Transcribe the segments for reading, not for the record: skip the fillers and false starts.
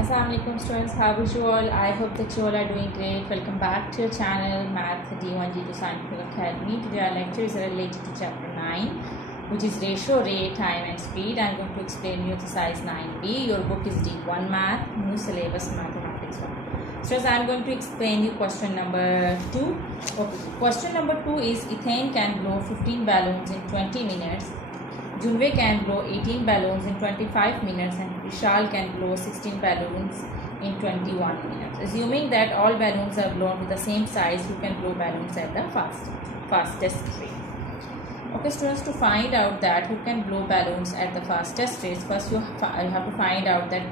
Assalamualaikum students, how is you all? I hope that you all are doing great. Welcome back to your channel Math D1 G2 Scientific Academy. Today our lectures are related to chapter 9, which is ratio, rate, time and speed. I am going to explain you exercise 9b. Your book is D1 Math, new syllabus mathematics 1. So I am going to explain you question number 2. Okay. Question number 2 is ethane can blow 15 balloons in 20 minutes. Junwei can blow 18 balloons in 25 minutes and Vishal can blow 16 balloons in 21 minutes. Assuming that all balloons are blown with the same size, you can blow balloons at the fastest rate. Okay students, to find out that who can blow balloons at the fastest rate, first you have to find out that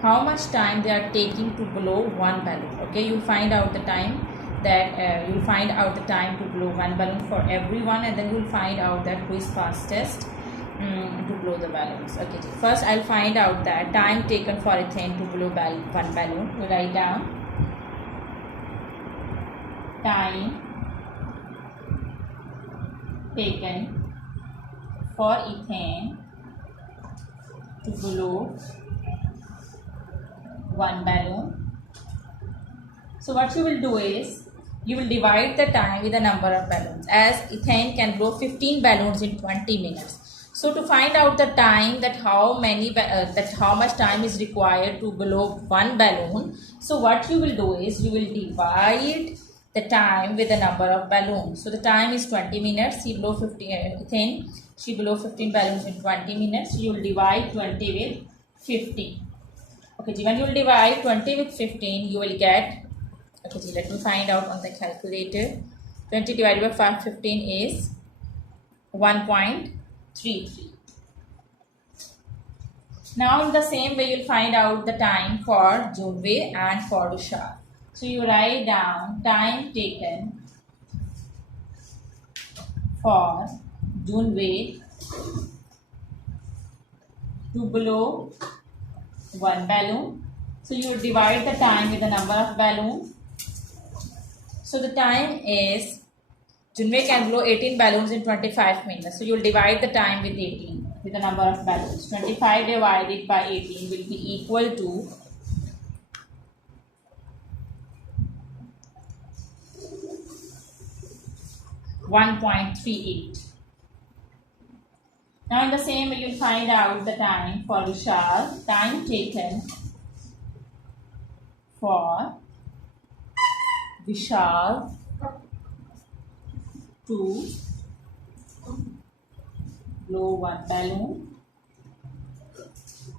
how much time they are taking to blow one balloon. Okay, you find out the time that you'll find out the time to blow one balloon for everyone, and then you'll find out that who is fastest to blow the balloons. Okay, first I'll find out that time taken for ethane to blow one balloon. We'll write down time taken for ethane to blow one balloon. So what you will do is you will divide the time with the number of balloons, as ethane can blow 15 balloons in 20 minutes. So to find out the time, that how much time is required to blow one balloon, so what you will do is you will divide the time with the number of balloons. So the time is 20 minutes. She blow 15 ethane. She blow 15 balloons in 20 minutes. You will divide 20 with 15. Okay, when you will divide 20 with 15, you will get. Okay, let me find out on the calculator. 20 divided by 15 is 1.33. Now in the same way, you'll find out the time for Junwei and for Vishal. So you write down time taken for Junwei to blow one balloon. So you divide the time with the number of balloons. So the time is, Junwei can blow 18 balloons in 25 minutes. So you will divide the time with 18 with the number of balloons. 25 divided by 18 will be equal to 1.38. Now in the same way, you will find out the time for Vishal. Time taken for Vishal to blow one balloon.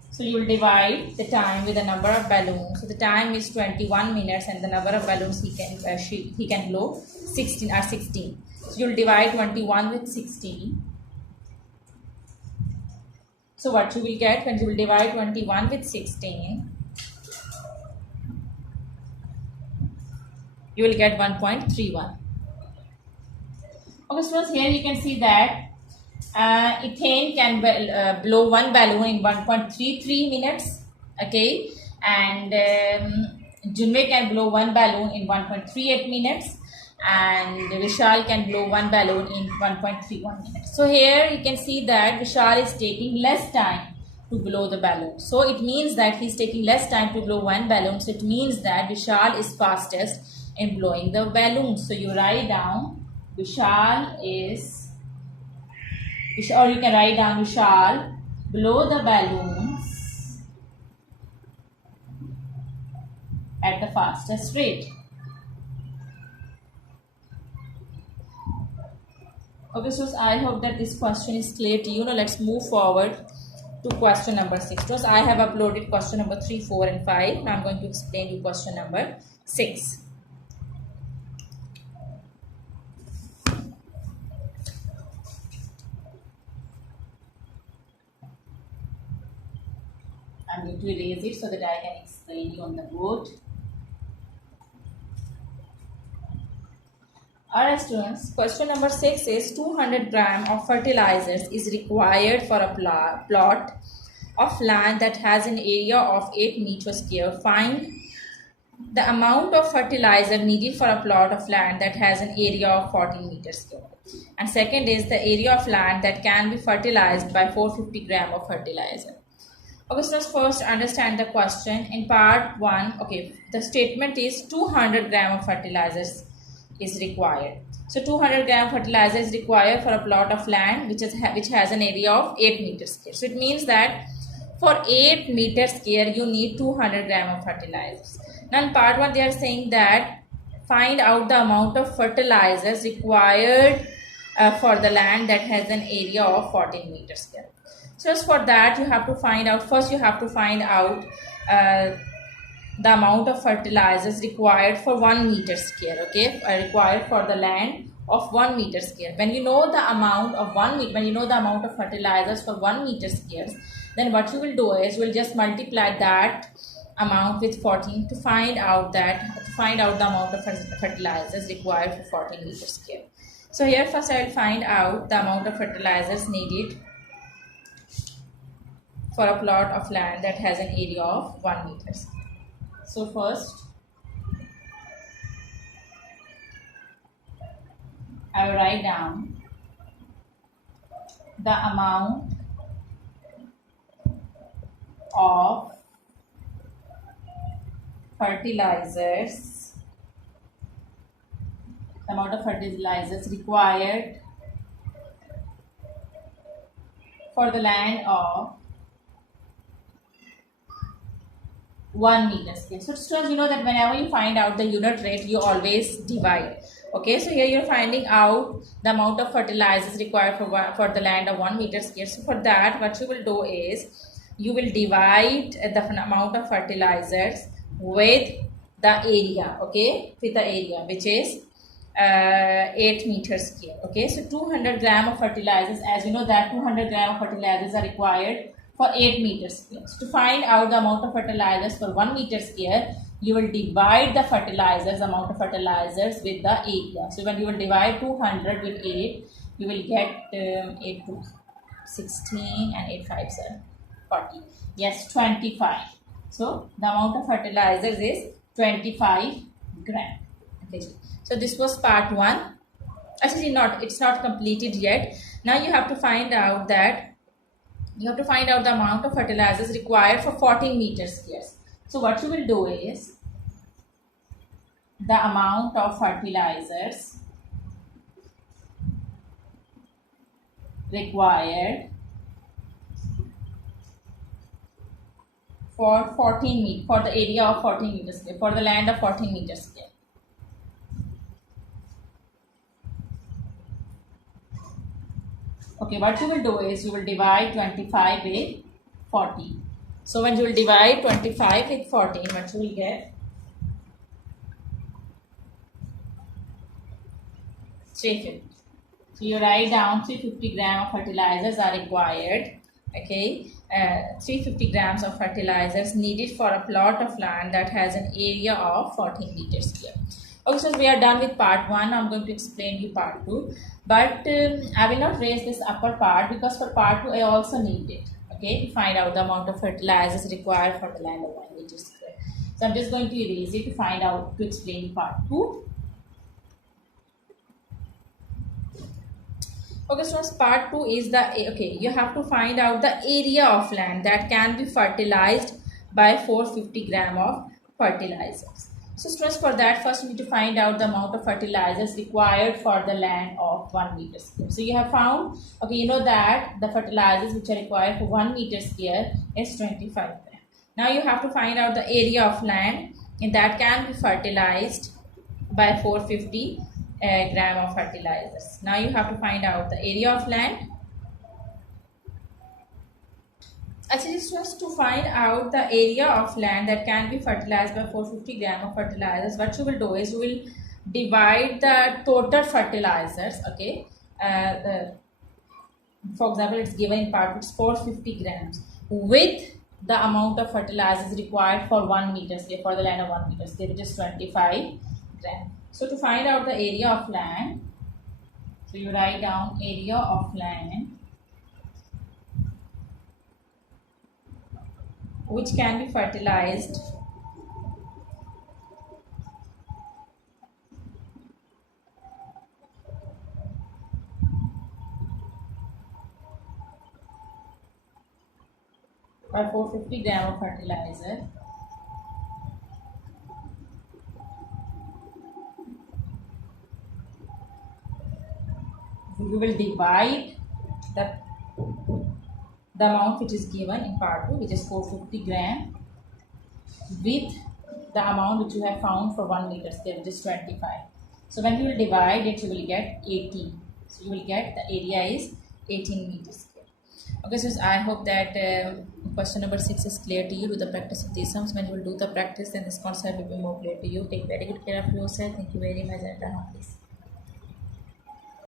So you will divide the time with the number of balloons. So the time is 21 minutes and the number of balloons he can blow 16. So you will divide 21 with 16. So what you will get when you will divide 21 with 16, you will get 1.31. Okay, so here you can see that ethane can blow one balloon in 1.33 minutes. Okay, and Junwei can blow one balloon in 1.38 minutes, and Vishal can blow one balloon in 1.31 minutes. So here you can see that Vishal is taking less time to blow the balloon. So it means that he is taking less time to blow one balloon. So it means that Vishal is fastest in blowing the balloon. So you write down Vishal is, or you can write down Vishal blow the balloons at the fastest rate. Okay, so I hope that this question is clear to you. Now let's move forward to question number 6. So I have uploaded question number 3, 4 and 5. Now I'm going to explain you question number 6. I'm going to erase it so that I can explain you on the board. Alright students, question number 6 is 200 gram of fertilizers is required for a plot of land that has an area of 8 meters square. Find the amount of fertilizer needed for a plot of land that has an area of 14 meters square. And second is the area of land that can be fertilized by 450 gram of fertilizer. Okay, so let's first understand the question. In part 1, okay, the statement is 200 gram of fertilizers is required. So 200 gram fertilizer is required for a plot of land which has an area of 8 meters square. So it means that for 8 meters square you need 200 gram of fertilizers. Now in part 1 they are saying that find out the amount of fertilizers required for the land that has an area of 14 meters square. So as for that you have to find out, first you have to find out the amount of fertilizers required for 1 meter square, okay, required for the land of 1 meter square. When you know the amount of when you know the amount of fertilizers for 1 meter square, then what you will do is you will just multiply that amount with 14 to find out the amount of fertilizers required for 14 meter square. So here first I will find out the amount of fertilizers needed for a plot of land that has an area of 1 meter square. So first I will write down the amount of fertilizers required for the land of 1 meter square. So students, you know that whenever you find out the unit rate, you always divide. Okay, so here you're finding out the amount of fertilizers required for the land of 1 meter square. So for that, what you will do is you will divide the amount of fertilizers with the area, okay, with the area which is 8 meters square. Okay, so 200 gram of fertilizers, as you know that 200 gram of fertilizers are required for 8 meters square. So to find out the amount of fertilizers for 1 meter square, you will divide the amount of fertilizers with the area. So when you will divide 200 with 8, you will get 8 to 16 and 8 5 40. Yes, 25. So the amount of fertilizers is 25 gram. Okay. So this was part 1. Actually, it's not completed yet. Now you have to find out the amount of fertilizers required for 14 meters square. So what you will do is the amount of fertilizers required for the area of 14 meters square, for the land of 14 meters square. Okay, what you will do is you will divide 25 with 40. So when you will divide 25 with 14, what you will get? 350. So you write down 350 gram of fertilizers are required. Okay, 350 grams of fertilizers needed for a plot of land that has an area of 14 meters square. Okay, so we are done with part 1. I'm going to explain you part 2. But I will not raise this upper part because for part 2 I also need it. Okay, to find out the amount of fertilizers required for the land of 1 meter square. So I'm just going to erase it to explain part 2. Okay, so part 2 is you have to find out the area of land that can be fertilized by 450 gram of fertilizers. So students, for that first you need to find out the amount of fertilizers required for the land of 1 meter square. So you have found, okay, you know that the fertilizers which are required for 1 meter square is 25 gram. Now you have to find out the area of land that can be fertilized by 450 gram of fertilizers. Now you have to find out the area of land. Actually, just to find out the area of land that can be fertilized by 450 gram of fertilizers, what you will do is you will divide the total fertilizers. Okay, for example, it's given in part, it's 450 grams with the amount of fertilizers required for 1 meter square, for the land of 1 meter square, which is 25 grams. So to find out the area of land, so you write down area of land which can be fertilized by 450 gram of fertilizer. We will divide the amount which is given in part 2, which is 450 gram, with the amount which you have found for 1 meter square, which is 25. So when you will divide it, you will get 18. So you will get the area is 18 meters square. Okay, so I hope that question number 6 is clear to you. Do the practice of these sums. When you will do the practice, then this concept will be more clear to you. Take very good care of yourself. Thank you very much, and